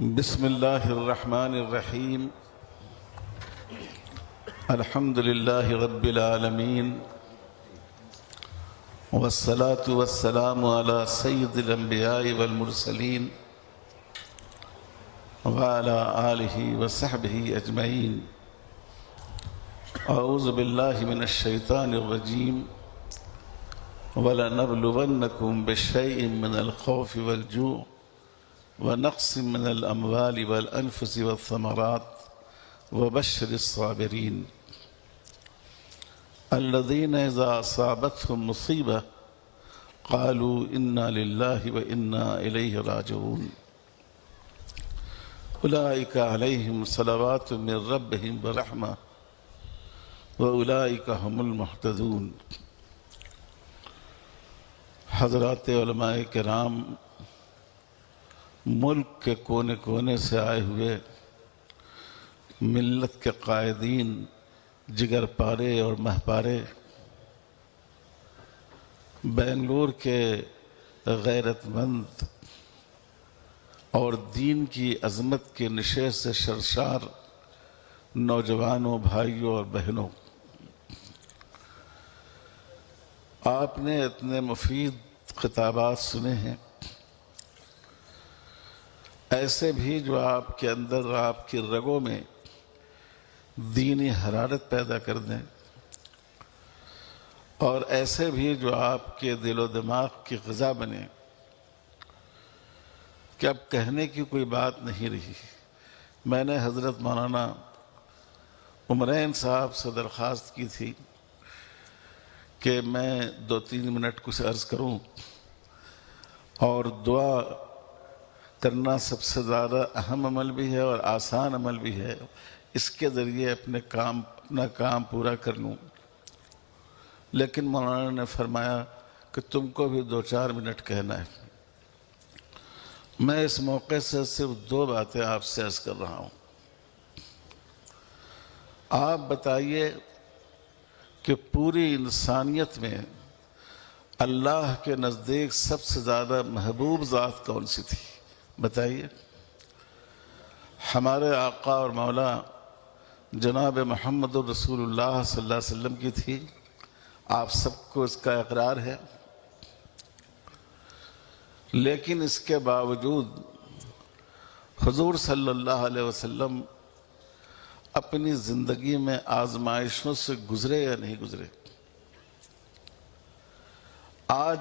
بسم الله الرحمن الرحيم. الحمد لله رب العالمين، والصلاة والسلام على سيد الأنبياء والمرسلين وعلى آله وصحبه أجمعين. أعوذ بالله من الشيطان الرجيم. وَلَنَبْلُوَنَّكُمْ بِشَيْءٍ مِّنَ الْخَوْفِ وَالْجُوعِ ونقص من الأموال والأنفس والثمرات وبشر الصابرين الذين إذا أصابتهم مصيبة قالوا إنا لله وإنا إليه راجعون أولئك عليهم صلوات من ربهم ورحمة وأولئك هم المهتدون. حضرات علماء کرام، ملک کے کونے کونے سے آئے ہوئے ملت کے قائدین، جگر پارے اور مہپارے، بنگلور کے غیرت مند اور دین کی عظمت کے نشے سے سرشار نوجوانوں، بھائیوں اور بہنوں، آپ نے اتنے مفید خطابات سنے ہیں، ایسے بھی جو آپ کے اندر، آپ کی رگوں میں دینی حرارت پیدا کر دیں، اور ایسے بھی جو آپ کے دل و دماغ کی غذا بنے کہ اب کہنے کی کوئی بات نہیں رہی. میں نے حضرت مولانا عمرین صاحب سے درخواست کی تھی کہ میں 2-3 منٹ کچھ عرض کروں، اور دعا کرنا سب سے زیادہ اہم عمل بھی ہے اور آسان عمل بھی ہے، اس کے ذریعے اپنا کام پورا کر لوں. لیکن مولانا نے فرمایا کہ تم کو بھی 2-4 منٹ کہنا ہے. میں اس موقع سے صرف 2 باتیں آپ سے عرض کر رہا ہوں. آپ بتائیے کہ پوری انسانیت میں اللہ کے نزدیک سب سے زیادہ محبوب ذات کون سی تھی؟ بتائیے. ہمارے آقا اور مولا جناب محمد رسول اللہ صلی اللہ علیہ وسلم کی تھی. آپ سب کو اس کا اقرار ہے. لیکن اس کے باوجود حضور صلی اللہ علیہ وسلم اپنی زندگی میں آزمائشوں سے گزرے یا نہیں گزرے؟ آج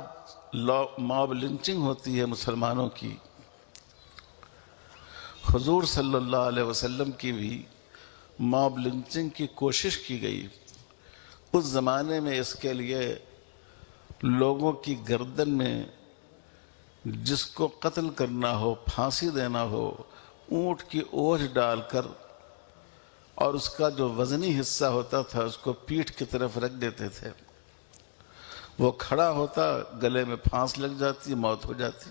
ماب لنچنگ ہوتی ہے مسلمانوں کی. حضور صلی اللہ علیہ وسلم کی بھی ماب لنچنگ کی کوشش کی گئی. اس زمانے میں اس کے لیے لوگوں کی گردن میں جس کو قتل کرنا ہو، پھانسی دینا ہو، اونٹ کی اوجھ ڈال کر، اور اس کا جو وزنی حصہ ہوتا تھا اس کو پیٹھ کی طرف رکھ دیتے تھے. وہ کھڑا ہوتا، گلے میں پھانس لگ جاتی، موت ہو جاتی.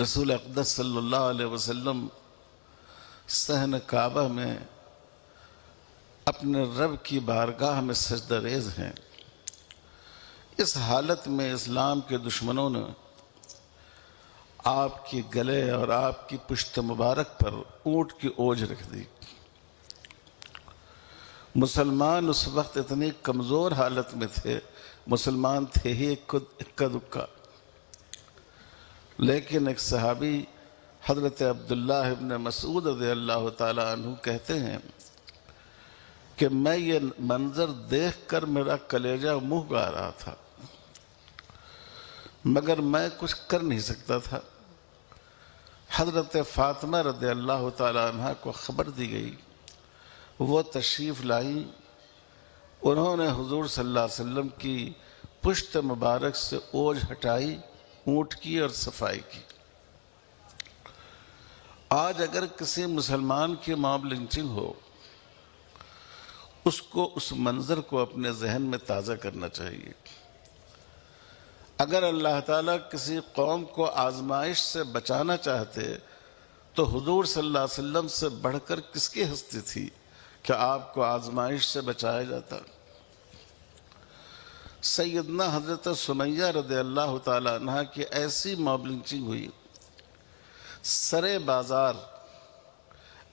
رسول اقدس صلی اللہ علیہ وسلم صحن کعبہ میں اپنے رب کی بارگاہ میں سجدہ ریز ہیں. اس حالت میں اسلام کے دشمنوں نے آپ کی گلے اور آپ کی پشت مبارک پر اونٹ کی اوجھ رکھ دی. مسلمان اس وقت اتنی کمزور حالت میں تھے، مسلمان تھے ہی اکا دکا. لیکن ایک صحابی حضرت عبداللہ ابن مسعود رضی اللہ تعالیٰ عنہ کہتے ہیں کہ میں یہ منظر دیکھ کر میرا کلیجہ منہ گا رہا تھا، مگر میں کچھ کر نہیں سکتا تھا. حضرت فاطمہ رضی اللہ تعالیٰ عنہ کو خبر دی گئی. وہ تشریف لائیں. انہوں نے حضور صلی اللہ علیہ وسلم کی پشت مبارک سے اوجھ ہٹائی، اونٹ کی، اور صفائی کی. آج اگر کسی مسلمان کی ماب لنچنگ ہو، اس کو اس منظر کو اپنے ذہن میں تازہ کرنا چاہیے. اگر اللہ تعالیٰ کسی قوم کو آزمائش سے بچانا چاہتے تو حضور صلی اللہ علیہ وسلم سے بڑھ کر کس کی ہستی تھی کہ آپ کو آزمائش سے بچایا جاتا. سیدنا حضرت سمیہ رضی اللہ تعالیٰ عنہ کی ایسی ماب لنچنگ ہوئی سرے بازار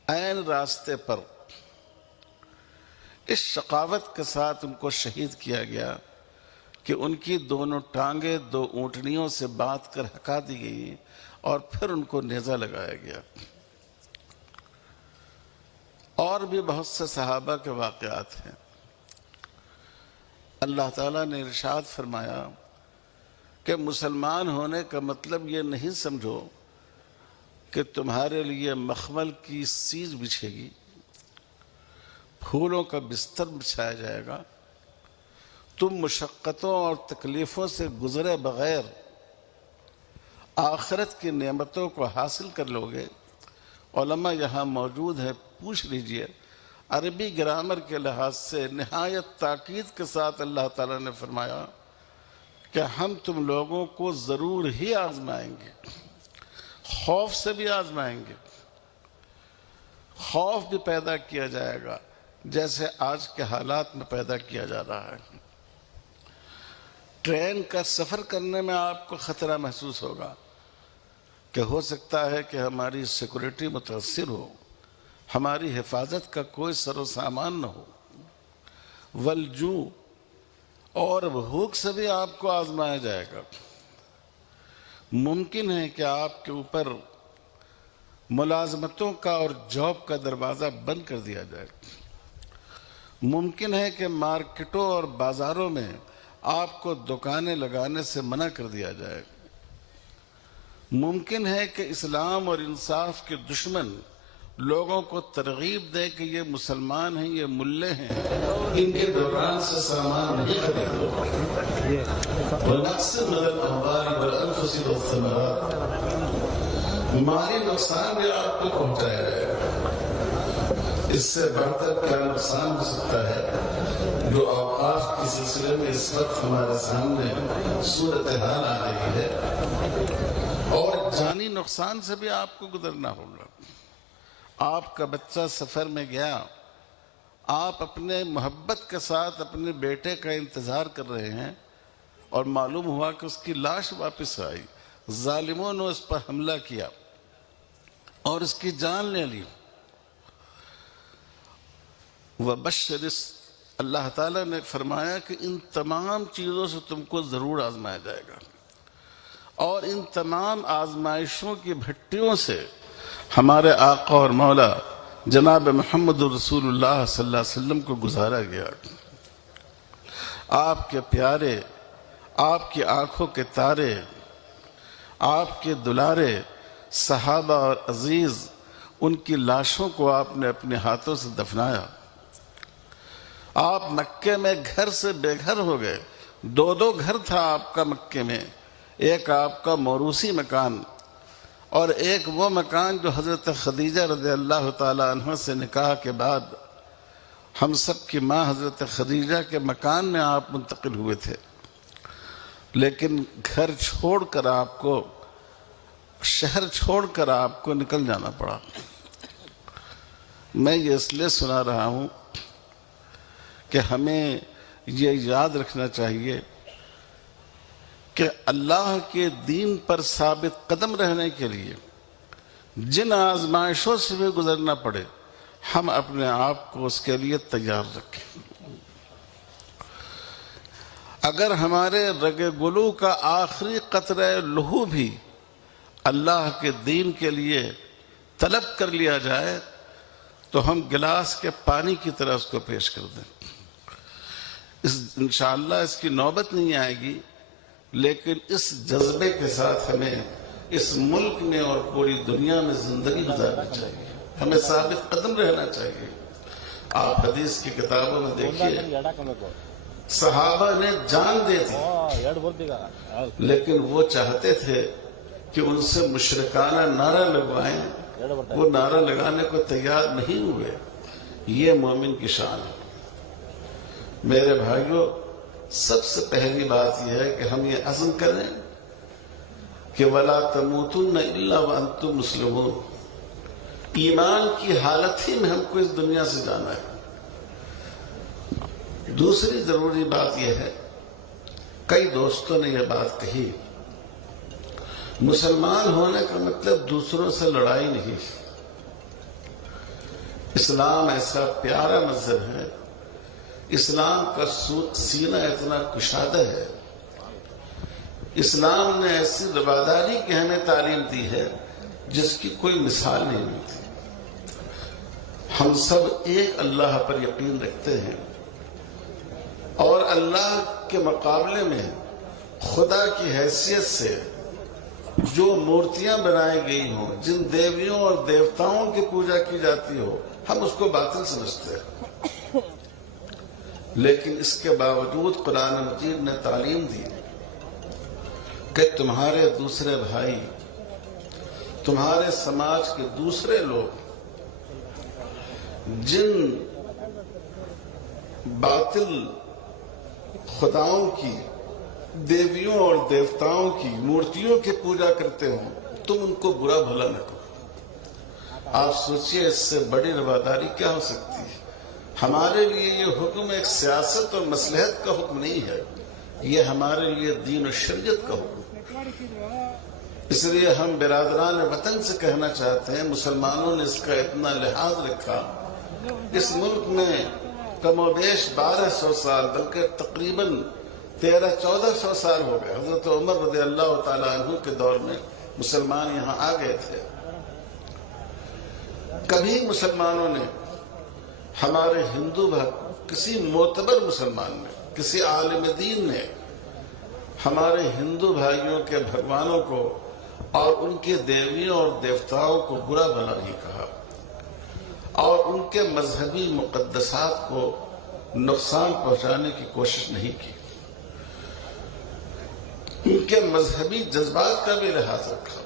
عین راستے پر اس شقاوت کے ساتھ ان کو شہید کیا گیا کہ ان کی دونوں ٹانگیں 2 اونٹنیوں سے باندھ کر ہکا دی گئی اور پھر ان کو نیزہ لگایا گیا۔ اور بھی بہت سے صحابہ کے واقعات ہیں۔ اللہ تعالیٰ نے ارشاد فرمایا کہ مسلمان ہونے کا مطلب یہ نہیں سمجھو کہ تمہارے لیے مخمل کی سیج بچھے گی، پھولوں کا بستر بچھایا جائے گا، تم مشقتوں اور تکلیفوں سے گزرے بغیر آخرت کی نعمتوں کو حاصل کر لو گے۔ علماء یہاں موجود ہیں، پوچھ لیجئے، عربی گرامر کے لحاظ سے نہایت تاکید کے ساتھ اللہ تعالیٰ نے فرمایا کہ ہم تم لوگوں کو ضرور ہی آزمائیں گے، خوف سے بھی آزمائیں گے۔ خوف بھی پیدا کیا جائے گا جیسے آج کے حالات میں پیدا کیا جا رہا ہے۔ ٹرین کا سفر کرنے میں آپ کو خطرہ محسوس ہوگا کہ ہو سکتا ہے کہ ہماری سیکورٹی متاثر ہو، ہماری حفاظت کا کوئی سر و سامان نہ ہو۔ والجو، اور بھوک سے بھی آپ کو آزمایا جائے گا۔ ممکن ہے کہ آپ کے اوپر ملازمتوں کا اور جاب کا دروازہ بند کر دیا جائے۔ ممکن ہے کہ مارکیٹوں اور بازاروں میں آپ کو دکانیں لگانے سے منع کر دیا جائے۔ ممکن ہے کہ اسلام اور انصاف کے دشمن لوگوں کو ترغیب دے کہ یہ مسلمان ہیں، یہ ملے ہیں، ان کے دکان سے سامان نہیں خریدو۔ وَنَقْصٍ مِّنَ الْأَمْوَالِ وَالْأَنفُسِ وَالثَّمَرَاتِ، مالی نقصان بھی آپ کو پہنچایا جائے گا۔ اس سے بڑھ کر کیا نقصان ہو سکتا ہے جو اوقاف کے سلسلے میں اس وقت ہمارے سامنے صورتحال آ رہی ہے، اور جانی نقصان سے بھی آپ کو گزرنا ہوگا۔ آپ کا بچہ سفر میں گیا، آپ اپنے محبت کے ساتھ اپنے بیٹے کا انتظار کر رہے ہیں اور معلوم ہوا کہ اس کی لاش واپس آئی، ظالموں نے اس پر حملہ کیا اور اس کی جان لے لی۔ وَبَشِّرِ، اللہ تعالیٰ نے فرمایا کہ ان تمام چیزوں سے تم کو ضرور آزمایا جائے گا، اور ان تمام آزمائشوں کی بھٹیوں سے ہمارے آقا اور مولا جناب محمد رسول اللہ صلی اللہ علیہ وسلم کو گزارا گیا۔ آپ کے پیارے، آپ کی آنکھوں کے تارے، آپ کے دلارے صحابہ اور عزیز، ان کی لاشوں کو آپ نے اپنے ہاتھوں سے دفنایا۔ آپ مکے میں گھر سے بے گھر ہو گئے، 2 گھر تھا آپ کا مکے میں، ایک آپ کا موروثی مکان اور ایک وہ مکان جو حضرت خدیجہ رضی اللہ تعالیٰ عنہ سے نکاح کے بعد ہم سب کی ماں حضرت خدیجہ کے مکان میں آپ منتقل ہوئے تھے۔ لیکن گھر چھوڑ کر آپ کو، شہر چھوڑ کر آپ کو نکل جانا پڑا۔ میں یہ اس لیے سنا رہا ہوں کہ ہمیں یہ یاد رکھنا چاہیے کہ اللہ کے دین پر ثابت قدم رہنے کے لیے جن آزمائشوں سے بھی گزرنا پڑے، ہم اپنے آپ کو اس کے لیے تیار رکھیں۔ اگر ہمارے رگ گلو کا آخری قطرہ لہو بھی اللہ کے دین کے لیے طلب کر لیا جائے تو ہم گلاس کے پانی کی طرح اس کو پیش کر دیں۔ انشاءاللہ اس کی نوبت نہیں آئے گی، لیکن اس جذبے کے ساتھ ہمیں اس ملک میں اور پوری دنیا میں زندگی گزارنی چاہیے، ہمیں ثابت قدم رہنا چاہیے۔ آپ حدیث کی کتابوں میں دیکھیے، صحابہ نے جان دے دی، لیکن وہ چاہتے تھے کہ ان سے مشرکانہ نعرہ لگوائیں، وہ نعرہ لگانے کو تیار نہیں ہوئے۔ یہ مومن کی شان ہے۔ میرے بھائیوں، سب سے پہلی بات یہ ہے کہ ہم یہ عزم کریں کہ وَلَا تَمُوتُنَّ إِلَّا وَأَنْتُمْ مُسْلِمُونَ، ایمان کی حالت ہی میں ہم کو اس دنیا سے جانا ہے۔ دوسری ضروری بات یہ ہے، کئی دوستوں نے یہ بات کہی مسلمان ہونے کا مطلب دوسروں سے لڑائی نہیں. اسلام ایسا پیارا مذہب ہے، اسلام کا سینہ اتنا کشادہ ہے، اسلام نے ایسی رواداری کی ہمیں تعلیم دی ہے جس کی کوئی مثال نہیں ملتی. ہم سب ایک اللہ پر یقین رکھتے ہیں، اور اللہ کے مقابلے میں خدا کی حیثیت سے جو مورتیاں بنائی گئی ہوں، جن دیویوں اور دیوتاؤں کی پوجا کی جاتی ہو، ہم اس کو باطل سمجھتے ہیں. لیکن اس کے باوجود قرآن مجید نے تعلیم دی کہ تمہارے دوسرے بھائی، تمہارے سماج کے دوسرے لوگ جن باطل خداؤں کی، دیویوں اور دیوتاؤں کی مورتیوں کی پوجا کرتے ہوں، تم ان کو برا بھلا نہ کرو. آپ سوچئے اس سے بڑی رواداری کیا ہو سکتی ہے؟ ہمارے لیے یہ حکم ایک سیاست اور مصلحت کا حکم نہیں ہے، یہ ہمارے لیے دین و شریعت کا حکم. اس لیے ہم برادران وطن سے کہنا چاہتے ہیں، مسلمانوں نے اس کا اتنا لحاظ رکھا. اس ملک میں کم و بیش 1200 سال، بلکہ تقریباً 1300-1400 سال ہو گئے. حضرت عمر رضی اللہ تعالیٰ عنہ کے دور میں مسلمان یہاں آ گئے تھے. کبھی مسلمانوں نے، ہمارے ہندو کسی معتبر مسلمان نے، کسی عالم دین نے ہمارے ہندو بھائیوں کے بھگوانوں کو اور ان کے دیویوں اور دیوتاؤں کو برا بھلا نہیں کہا، اور ان کے مذہبی مقدسات کو نقصان پہنچانے کی کوشش نہیں کی. ان کے مذہبی جذبات کا بھی لحاظ رکھا.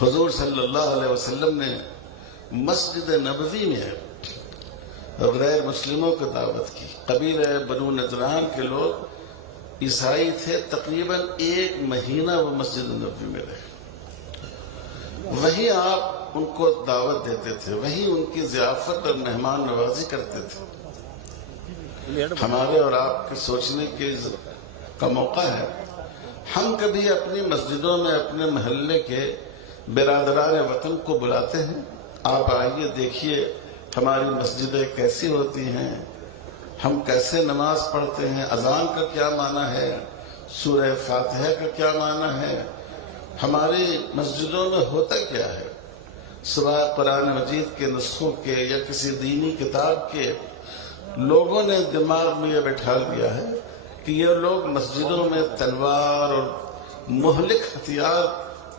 حضور صلی اللہ علیہ وسلم نے مسجد نبوی میں غیر مسلموں کو دعوت کی. قبیلہ بنو نجران کے لوگ عیسائی تھے، تقریباً 1 مہینہ وہ مسجد نبوی میں رہے. وہیں آپ ان کو دعوت دیتے تھے، وہیں ان کی ضیافت اور مہمان نوازی کرتے تھے. ہمارے اور آپ کے سوچنے کا موقع ہے. ہم کبھی اپنی مسجدوں میں اپنے محلے کے برادران وطن کو بلاتے ہیں؟ آپ آئیے دیکھیے ہماری مسجدیں کیسی ہوتی ہیں، ہم کیسے نماز پڑھتے ہیں، اذان کا کیا معنی ہے، سورہ فاتحہ کا کیا معنی ہے، ہماری مسجدوں میں ہوتا کیا ہے. سوائے قرآن مجید کے نسخوں کے یا کسی دینی کتاب کے، لوگوں نے دماغ میں یہ بٹھا دیا ہے کہ یہ لوگ مسجدوں میں تلوار اور مہلک ہتھیار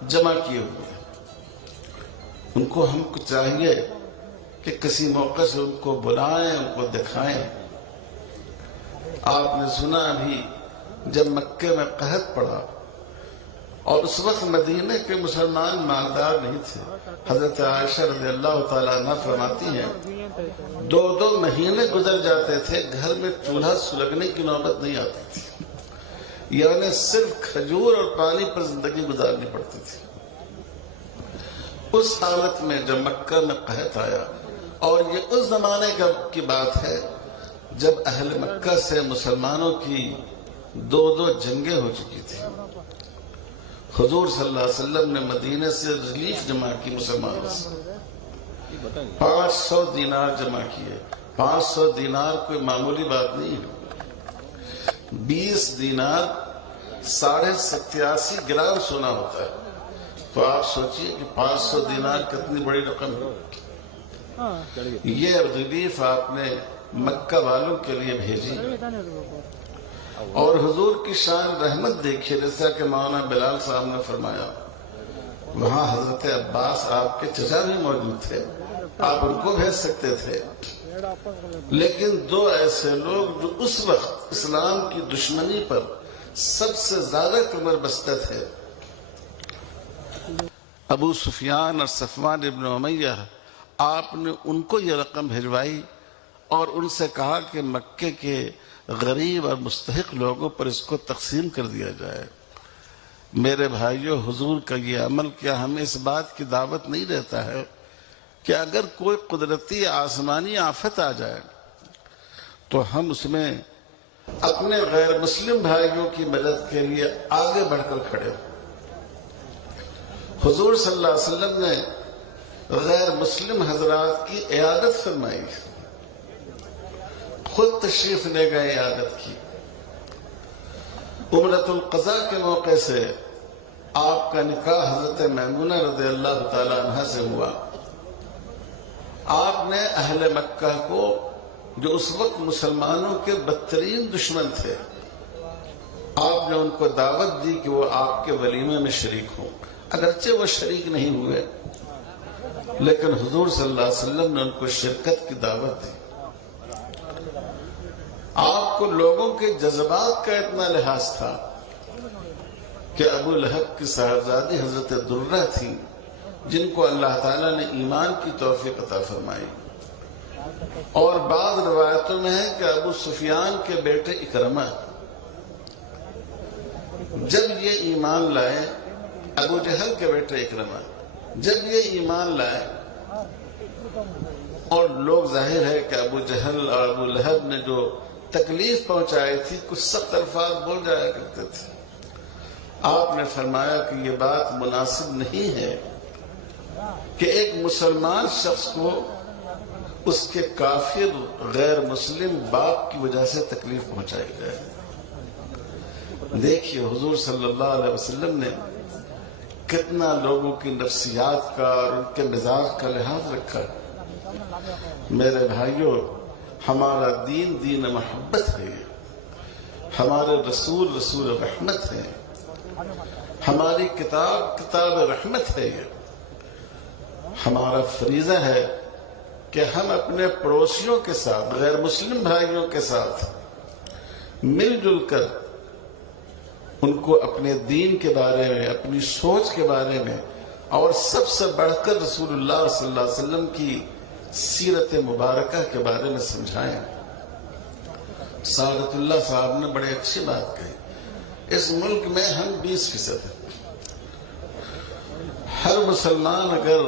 جمع کیے ہوئے ہیں. ان کو ہم کو چاہیے کہ کسی موقع سے ان کو بلائیں، ان کو دکھائیں. آپ نے سنا ابھی جب مکے میں قحط پڑا اور اس وقت مدینے کے مسلمان مالدار نہیں تھے، حضرت عائشہ رضی اللہ تعالیٰ عنہ فرماتی ہیں 2 مہینے گزر جاتے تھے، گھر میں چولہا سلگنے کی نوبت نہیں آتی تھی، یعنی صرف کھجور اور پانی پر زندگی گزارنی پڑتی تھی. اس حالت میں جب مکہ میں قحط آیا، اور یہ اس زمانے کی بات ہے جب اہل مکہ سے مسلمانوں کی 2 جنگیں ہو چکی تھی. حضور صلی اللہ علیہ وسلم نے مدینے سے ریلیف جمع کی مسلمانوں سے، 500 دینار جمع کیے. 500 دینار کوئی معمولی بات نہیں ہے. 20 دینار 87.5 گرام سونا ہوتا ہے. تو آپ سوچئے کہ 500 دینار کتنی بڑی رقم ہے. یہ ریلیف آپ نے مکہ والوں کے لیے بھیجی. اور حضور کی شان رحمت دیکھیے، جیسا کہ مولانا بلال صاحب نے فرمایا، وہاں حضرت عباس آپ کے چچا بھی موجود تھے، آپ ان کو بھیج سکتے تھے. لیکن 2 ایسے لوگ جو اس وقت اسلام کی دشمنی پر سب سے زیادہ کمر بستہ تھے، ابو سفیان اور صفوان ابن امیہ، آپ نے ان کو یہ رقم بھجوائی اور ان سے کہا کہ مکے کے غریب اور مستحق لوگوں پر اس کو تقسیم کر دیا جائے. میرے بھائیوں، حضور کا یہ عمل کیا ہمیں اس بات کی دعوت نہیں دیتا ہے کہ اگر کوئی قدرتی آسمانی آفت آ جائے تو ہم اس میں اپنے غیر مسلم بھائیوں کی مدد کے لیے آگے بڑھ کر کھڑے ہو۔ حضور صلی اللہ علیہ وسلم نے غیر مسلم حضرات کی عیادت فرمائی، خود تشریف لے گئے، عیادت کی۔ عمرۃ القضاء کے موقع سے آپ کا نکاح حضرت میمونہ رضی اللہ تعالی عنہ سے ہوا۔ آپ نے اہل مکہ کو، جو اس وقت مسلمانوں کے بدترین دشمن تھے، آپ نے ان کو دعوت دی کہ وہ آپ کے ولیمے میں شریک ہوں۔ اگرچہ وہ شریک نہیں ہوئے، لیکن حضور صلی اللہ علیہ وسلم نے ان کو شرکت کی دعوت دی۔ آپ کو لوگوں کے جذبات کا اتنا لحاظ تھا کہ ابو لہب کی صاحبزادی حضرت درہ تھی، جن کو اللہ تعالیٰ نے ایمان کی توفیق عطا فرمائی، اور بعض روایتوں میں ہے کہ ابو سفیان کے بیٹے اکرمہ جب یہ ایمان لائے، ابو جہل کے بیٹے اکرمہ جب یہ ایمان لائے، اور لوگ ظاہر ہے کہ ابو جہل اور ابو لہب نے جو تکلیف پہنچائی تھی، کچھ سخت الفاظ بول جایا کرتے تھے، آپ نے فرمایا کہ یہ بات مناسب نہیں ہے کہ ایک مسلمان شخص کو اس کے کافر غیر مسلم باپ کی وجہ سے تکلیف پہنچائی جائے۔ دیکھیے حضور صلی اللہ علیہ وسلم نے کتنا لوگوں کی نفسیات کا اور ان کے مزاج کا لحاظ رکھا۔ میرے بھائیوں، ہمارا دین دین محبت ہے، ہمارے رسول رسول رحمت ہے، ہماری کتاب کتاب رحمت ہے۔ ہمارا فریضہ ہے کہ ہم اپنے پڑوسیوں کے ساتھ، غیر مسلم بھائیوں کے ساتھ مل جل کر ان کو اپنے دین کے بارے میں، اپنی سوچ کے بارے میں، اور سب سے بڑھ کر رسول اللہ صلی اللہ علیہ وسلم کی سیرت مبارکہ کے بارے میں سمجھائیں۔ سعادت اللہ صاحب نے بڑے اچھی بات کہی، اس ملک میں ہم 20% ہیں۔ ہر مسلمان اگر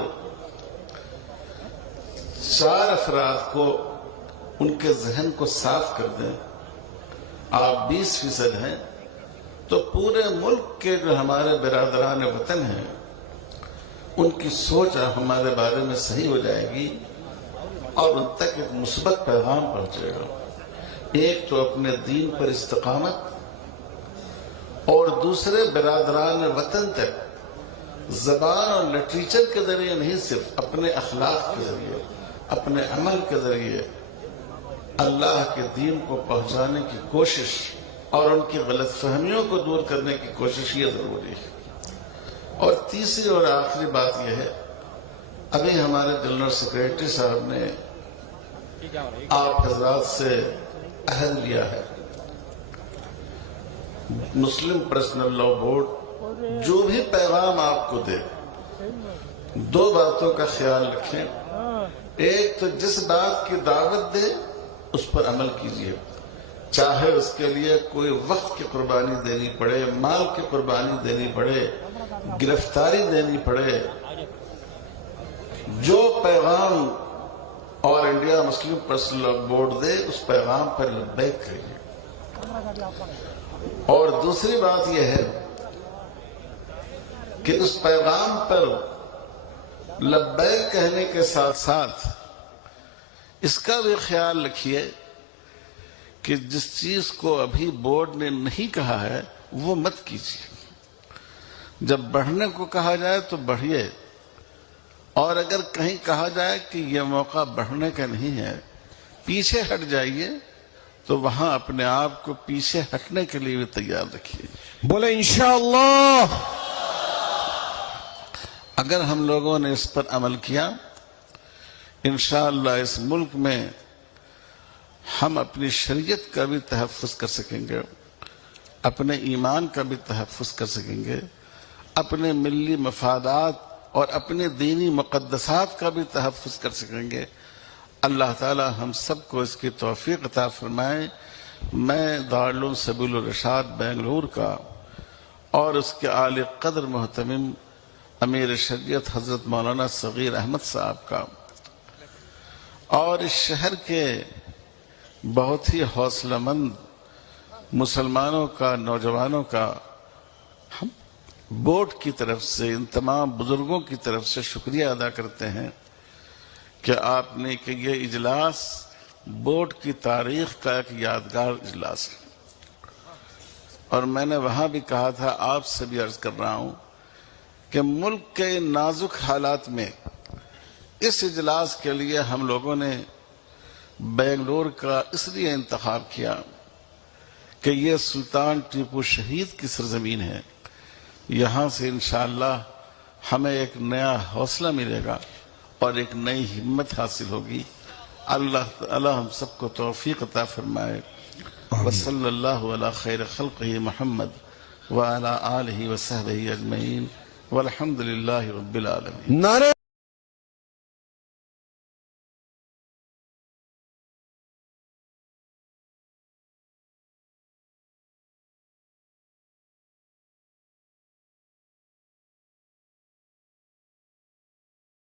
4 افراد کو ان کے ذہن کو صاف کر دیں، آپ 20% ہیں، تو پورے ملک کے جو ہمارے برادران وطن ہیں، ان کی سوچ ہمارے بارے میں صحیح ہو جائے گی، اور ان تک ایک مثبت پیغام پہنچے گا۔ ایک تو اپنے دین پر استقامت، اور دوسرے برادران وطن تک زبان اور لٹریچر کے ذریعے نہیں، صرف اپنے اخلاق کے ذریعے، اپنے عمل کے ذریعے اللہ کے دین کو پہنچانے کی کوشش اور ان کی غلط فہمیوں کو دور کرنے کی کوشش یہ ضروری ہے۔ اور تیسری اور آخری بات یہ ہے، ابھی ہمارے جنرل سیکریٹری صاحب نے آپ حضرات سے عہد لیا ہے، مسلم پرسنل لاء بورڈ جو بھی پیغام آپ کو دے، 2 باتوں کا خیال رکھیں۔ ایک تو جس بات کی دعوت دے اس پر عمل کیجیے، چاہے اس کے لیے کوئی وقت کی قربانی دینی پڑے، مال کی قربانی دینی پڑے، گرفتاری دینی پڑے۔ جو پیغام اور India Muslim personal law board دے، اس پیغام پر لبیک کریے۔ اور دوسری بات یہ ہے کہ اس پیغام پر لبیک کہنے کے ساتھ ساتھ اس کا بھی خیال رکھیے کہ جس چیز کو ابھی بورڈ نے نہیں کہا ہے وہ مت کیجیے۔ جب بڑھنے کو کہا جائے تو بڑھیے، اور اگر کہیں کہا جائے کہ یہ موقع بڑھنے کا نہیں ہے، پیچھے ہٹ جائیے، تو وہاں اپنے آپ کو پیچھے ہٹنے کے لیے بھی تیار رکھیے۔ بولے انشاءاللہ۔ اگر ہم لوگوں نے اس پر عمل کیا، انشاءاللہ اس ملک میں ہم اپنی شریعت کا بھی تحفظ کر سکیں گے، اپنے ایمان کا بھی تحفظ کر سکیں گے، اپنے ملی مفادات اور اپنے دینی مقدسات کا بھی تحفظ کر سکیں گے۔ اللہ تعالی ہم سب کو اس کی توفیق عطا فرمائے۔ میں دارالعلوم سبیل الرشاد بنگلور کا اور اس کے عالی قدر محتمم امیر شریعت حضرت مولانا صغیر احمد صاحب کا، اور اس شہر کے بہت ہی حوصلہ مند مسلمانوں کا، نوجوانوں کا ہم بورڈ کی طرف سے، ان تمام بزرگوں کی طرف سے شکریہ ادا کرتے ہیں کہ آپ نے کہ یہ اجلاس بورڈ کی تاریخ کا ایک یادگار اجلاس ہے۔ اور میں نے وہاں بھی کہا تھا، آپ سے بھی عرض کر رہا ہوں کہ ملک کے نازک حالات میں اس اجلاس کے لیے ہم لوگوں نے بنگلور کا اس لیے انتخاب کیا کہ یہ سلطان ٹیپو شہید کی سرزمین ہے۔ یہاں سے انشاءاللہ ہمیں ایک نیا حوصلہ ملے گا اور ایک نئی ہمت حاصل ہوگی۔ اللہ ہم سب کو توفیق عطا فرمائے۔ وصلی اللہ علی خیر خلقہ محمد وعلی آلہ وصحبہ اجمعین والحمد للہ رب العالمین۔ نعرہ